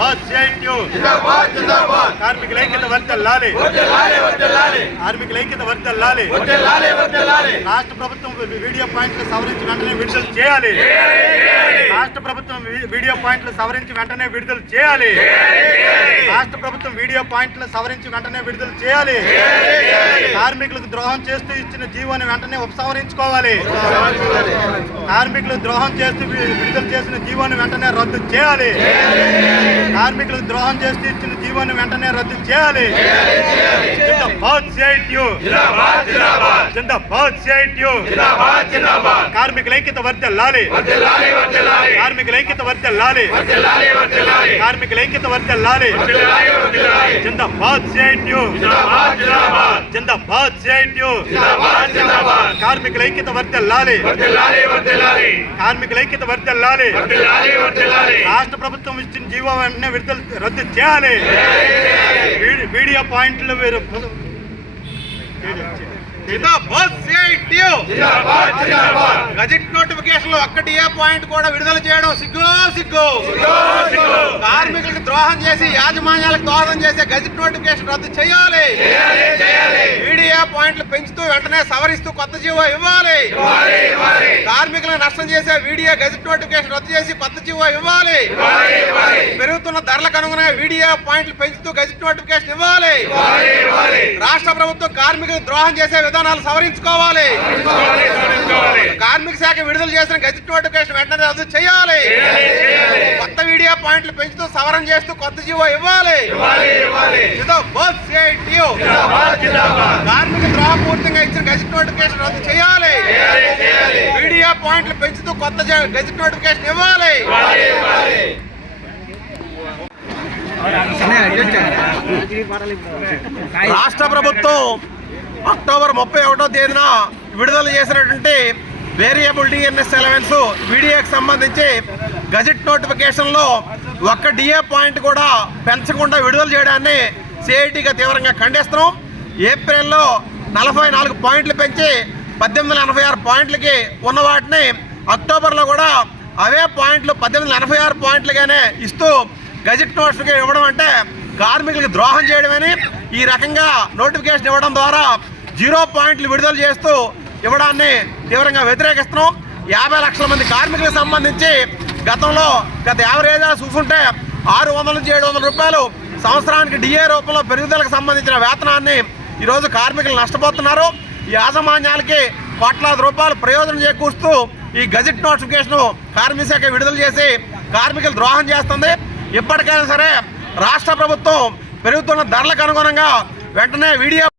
జిందాబాద్ CITU జిందాబాద్ జిందాబాద్. కార్మికుల ఐక్యత వర్దల్లాలి వర్ధిల్లాలి వర్ధిల్లాలి. కార్మికుల ఐక్యత వర్దల్లాలి వర్ధిల్లాలి వర్ధిల్లాలి. రాష్ట్ర ప్రభుత్వం వీడియో పాయింట్లు సవరించి వెంటనే విడుదల చేయాలి. రాష్ట్ర ప్రభుత్వం వీడియో పాయింట్లు సవరించి వెంటనే విడుదల చేయాలి. రాష్ట్ర ప్రభుత్వం వీడియో పాయింట్లు సవరించి వెంటనే విడుదల చేయాలి. కార్మికులకు ద్రోహం చేస్తూ ఇచ్చిన జీవోని వెంటనే ఉపసంహరించుకోవాలి కార్మికులకు ద్రోహం చేస్తూ విడుదల చేసిన జీవోని వెంటనే రద్దు చేయాలి. కార్మికులకు ద్రోహం చేస్తూ ఇచ్చిన జీవోని వెంటనే రద్దు చేయాలి. కార్మికుల ఐక్యత వర్దల్లాలి వర్ధిల్లాలి కార్మికుల ఐక్యత వర్దల్లాలి వర్ధిల్లాలి కార్మికుల ఐక్యత వర్దల్లాలి జిందాబాద్ కార్మికుల ఐక్యత వర్దల్లాలి వర్ధిల్లాలి కార్మికుల ఐక్యత వర్దల్లాలి వర్ధిల్లాలి. రాష్ట్ర ప్రభుత్వం ఇచ్చిన జీవో వెంటనే విడుదల రద్దు చేయాలి. వీడియో పాయింట్లు జిందాబాద్ గజెట్ నోటిఫికేషన్లో ఒక్కటి ఏ పాయింట్ కూడా విడుదల చేయడం సిగ్గు సిగ్గు. కార్మికులకు ద్రోహం చేసి యాజమాన్యాలకు దోహదం చేసే గజెట్ నోటిఫికేషన్ రద్దు చేయాలి. ఈడీఏ పాయింట్లు పెంచుతూ వెంటనే సవరిస్తూ కొత్త జీవో ఇవ్వాలి. కార్మికులకు నష్టం చేసే వీడియో గజెట్ నోటిఫికేషన్ రద్దు చేసి కొత్త జీవో ఇవ్వాలి. పెరుగుతున్న ధరలకు అనుగుణంగా వీడియో పాయింట్లు పెంచుతూ గజెట్ నోటిఫికేషన్ ఇవ్వాలి. రాష్ట్ర ప్రభుత్వం కార్మికులకు ద్రోహం చేసే విధానాలు సవరించుకోవాలి. శాఖ విడుదల చేసిన గజెట్ నోటిఫికేషన్ వెంటనే రద్దు చేయాలి. కొత్త వీడియో పాయింట్లు పెంచుతూ సవరణ చేస్తూ కొత్త జీవో ఇవ్వాలి. కార్మిక ద్రోహపూర్తిగా ఇచ్చిన గజెట్ నోటిఫికేషన్ రద్దు చేయాలి. వీడియో పాయింట్లు పెంచుతూ కొత్త గజెట్ నోటిఫికేషన్ ఇవ్వాలి. రాష్ట్ర ప్రభుత్వం అక్టోబర్ ముప్పై ఒకటో తేదీన విడుదల చేసినటువంటి వేరియబుల్ డిఎన్ఎస్ అలవెన్స్ వీడియోకి సంబంధించి గజెట్ నోటిఫికేషన్లో ఒక్క డిఏ పాయింట్ కూడా పెంచకుండా విడుదల చేయడాన్ని సిఐటిగా తీవ్రంగా ఖండిస్తున్నాం. ఏప్రిల్లో నలభై నాలుగు పాయింట్లు పెంచి పద్దెనిమిది వందల ఎనభై ఆరు పాయింట్లకి ఉన్న వాటిని అక్టోబర్లో కూడా అవే పాయింట్లు పద్దెనిమిది వందల ఎనభై ఆరు పాయింట్లుగానే ఇస్తూ గజెట్ నోట్స్కి ఇవ్వడం అంటే కార్మికులకు ద్రోహం చేయడమని ఈ రకంగా నోటిఫికేషన్ ఇవ్వడం ద్వారా జీరో పాయింట్లు విడుదల చేస్తూ ఇవ్వడాన్ని తీవ్రంగా వ్యతిరేకిస్తున్నాం. యాభై లక్షల మంది కార్మికులకు సంబంధించి గతంలో గత యావరేజ్ చూసుంటే ఆరు వందల నుంచి ఏడు వందల రూపాయలు సంవత్సరానికి డిఏ రూపంలో పెరుగుదలకు సంబంధించిన వేతనాన్ని ఈరోజు కార్మికులు నష్టపోతున్నారు. ఈ యాజమాన్యాలకి కోట్లాది రూపాయలు ప్రయోజనం చేకూరుస్తూ ఈ గజెట్ నోటిఫికేషన్ కార్మిక శాఖ విడుదల చేసి కార్మికులు ద్రోహం చేస్తుంది. ఇప్పటికైనా సరే రాష్ట్ర ప్రభుత్వం పెరుగుతున్న ధరలకు అనుగుణంగా వెంటనే వీడియో